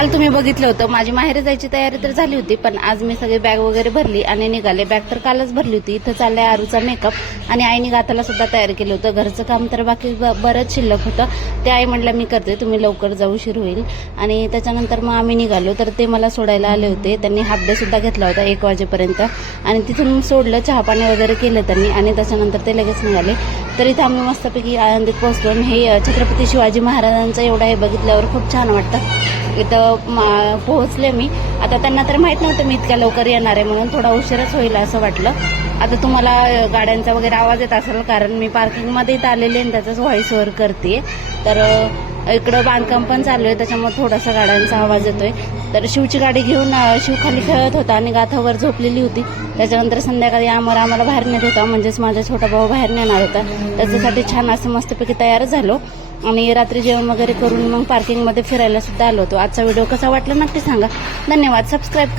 काल तुम्ही बघितलं होतं माझी माहेर जायची तयारी तर झाली होती, पण आज मी सगळी बॅग वगैरे भरली आणि निघाले. बॅग तर कालच भरली होती. इथं चाललाय आरूचा मेकअप आणि आईने गाताला सुद्धा तयार केलं होतं. घरचं काम तर बाकी बरंच शिल्लक होतं. ते आई म्हटलं मी करते, तुम्ही लवकर जाऊ, उशीर होईल. आणि त्याच्यानंतर मग आम्ही निघालो. तर ते मला सोडायला आले होते. त्यांनी हाफ डे सुद्धा घेतला होता 1 वाजेपर्यंत आणि तिथून सोडलं, चहा पाणी वगैरे केलं त्यांनी आणि त्याच्यानंतर ते लगेच निघाले. तर इथं आम्ही मस्तपैकी आनंदीत पोहोचलो. हे छत्रपती शिवाजी महाराजांचं एवढं हे बघितल्यावर खूप छान वाटतं. इथं पोहोचले मी. आता त्यांना तर माहित नव्हतं मी इतक्या लवकर येणार आहे म्हणून, थोडा उशीरच होईल असं वाटलं. आता तुम्हाला गाड्यांचा वगैरे आवाज येत असेल, कारण मी पार्किंगमध्ये इथं आलेले आणि त्याचाच व्हॉइस ओव्हर करते. तर इकडं बांधकाम पण चालू आहे, त्याच्यामुळे थोडासा गाड्यांचा आवाज येतोय. तर शिवची गाडी घेऊन शिव खाली खेळत होता आणि गाथावर झोपलेली होती. त्याच्यानंतर संध्याकाळी आम्हाला बाहेर नेत होता, म्हणजेच माझा छोटा भाऊ बाहेर नेणार होता. त्याच्यासाठी छान असं मस्तपैकी तयार झालो आणि रात्री जेवण वगैरे करून मग पार्किंगमध्ये फिरायला सुद्धा आलो होतो. आजचा व्हिडिओ कसा वाटला नक्की सांगा. धन्यवाद. सबस्क्राईब करा.